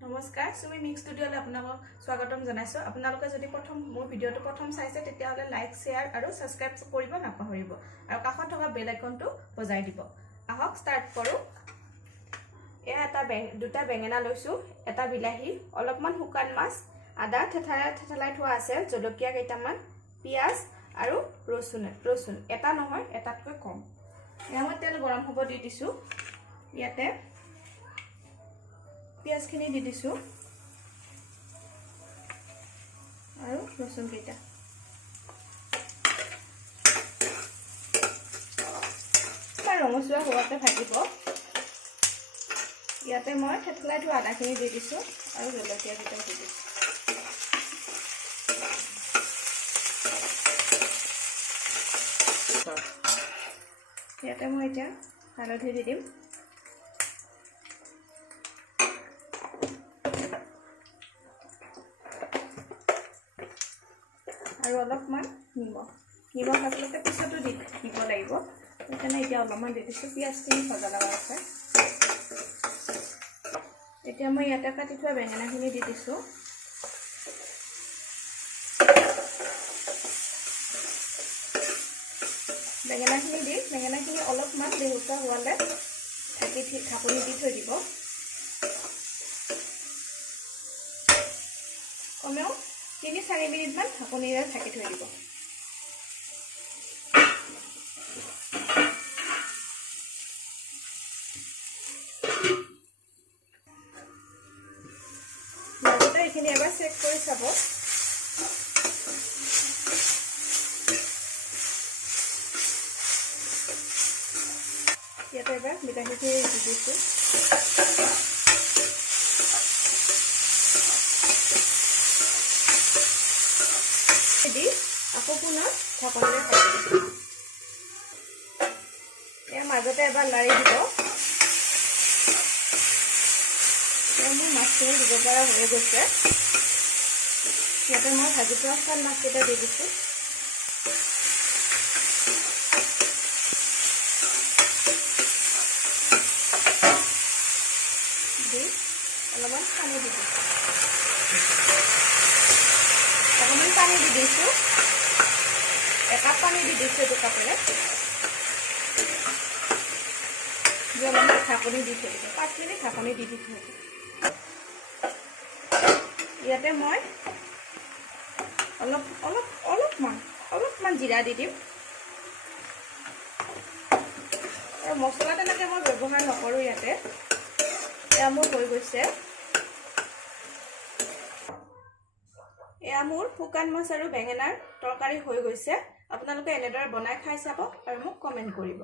নমস্কাৰ সুমি মিক্স ষ্টুডিঅ'লৈ আপোনালোকক স্বাগতম জনাইছো। আপোনালোকে যদি প্ৰথম মোৰ ভিডিঅ'টো প্ৰথম চাইছে তেতিয়াহ'লে লাইক শেয়াৰ আৰু সাবস্ক্ৰাইব কৰিব নাপাহৰিব আৰু কাষত থকা বেল আইকনটো বজাই দিব। আহক ষ্টাৰ্ট কৰো। এটা দুটা বেঙেনা লৈছো, এটা বিলাহী, অলপমান শুকান মাছ, আদা থেথালাই থোৱা আছে, জলকীয়া কেইটামান, পিয়াজ আৰু ৰসুন এটা নহয় এটাতকৈ কম। এয়া মই তেল গৰম হ'ব দি দিছো। ইয়াতে পিয়াজ খিনি দি দিছো আৰু ৰসুন কেইটা। ৰঙচুৱা হোৱাতে ভাজিব। ইয়াতে মই থেথলাই থোৱা আদাখিনি দি দিছো আৰু জলকীয়া কেইটা দি দিছো। ইয়াতে মই এতিয়া হালধি দি দিম। আৰু অলপমান নিমখ আচলতে পিছতো দিব লাগিব, সেইকাৰণে এতিয়া অলপমান দি দিছোঁ। পিঁয়াজখিনি ভজা লগা আছে। এতিয়া মই ইয়াতে কাটি থোৱা বেঙেনাখিনি দি দিছোঁ। বেঙেনাখিনি অলপমান বেহুচা হোৱালে ঢাকনি দি থৈ দিব। কমেও 3-4 মিনিটমান ঢাকনিৰে ঢাকি থৈ দিব। লগতে এইখিনি এবাৰ চেক কৰি চাব। ইয়াতে এবাৰ বিলাহীখিনি দি দিছোঁ। দি আকৌ পুনৰ ঢাকনিৰে খাই দিছোঁ। ইয়াৰ মাজতে এবাৰ লাৰি দিব। মোৰ মাছখিনি দিব পৰা হৈ গৈছে। ইয়াতে মই ভাজি থোৱা শুকান মাছকেইটা দি দিছোঁ। দি অলপমান পানী দি দিছোঁ। অকণমান পানী দি দিছোঁ। একাপ পানী দি দিছোঁ এইটো কাপেৰে। অলপমান ঢাকনি দি থৈ দিব। 5 মিনিট ঢাকনি দি থৈ দিব। ইয়াতে মই অলপমান জিৰা দি দিম। আৰু মছলা তেনেকৈ মই ব্যৱহাৰ নকৰোঁ ইয়াতে। এয়া মোৰ হৈ গৈছে। এয়া মোৰ শুকান মাছ আৰু বেঙেনাৰ তৰকাৰী হৈ গৈছে। আপোনালোকে এনেদৰে বনাই খাই চাব আৰু মোক কমেণ্ট কৰিব।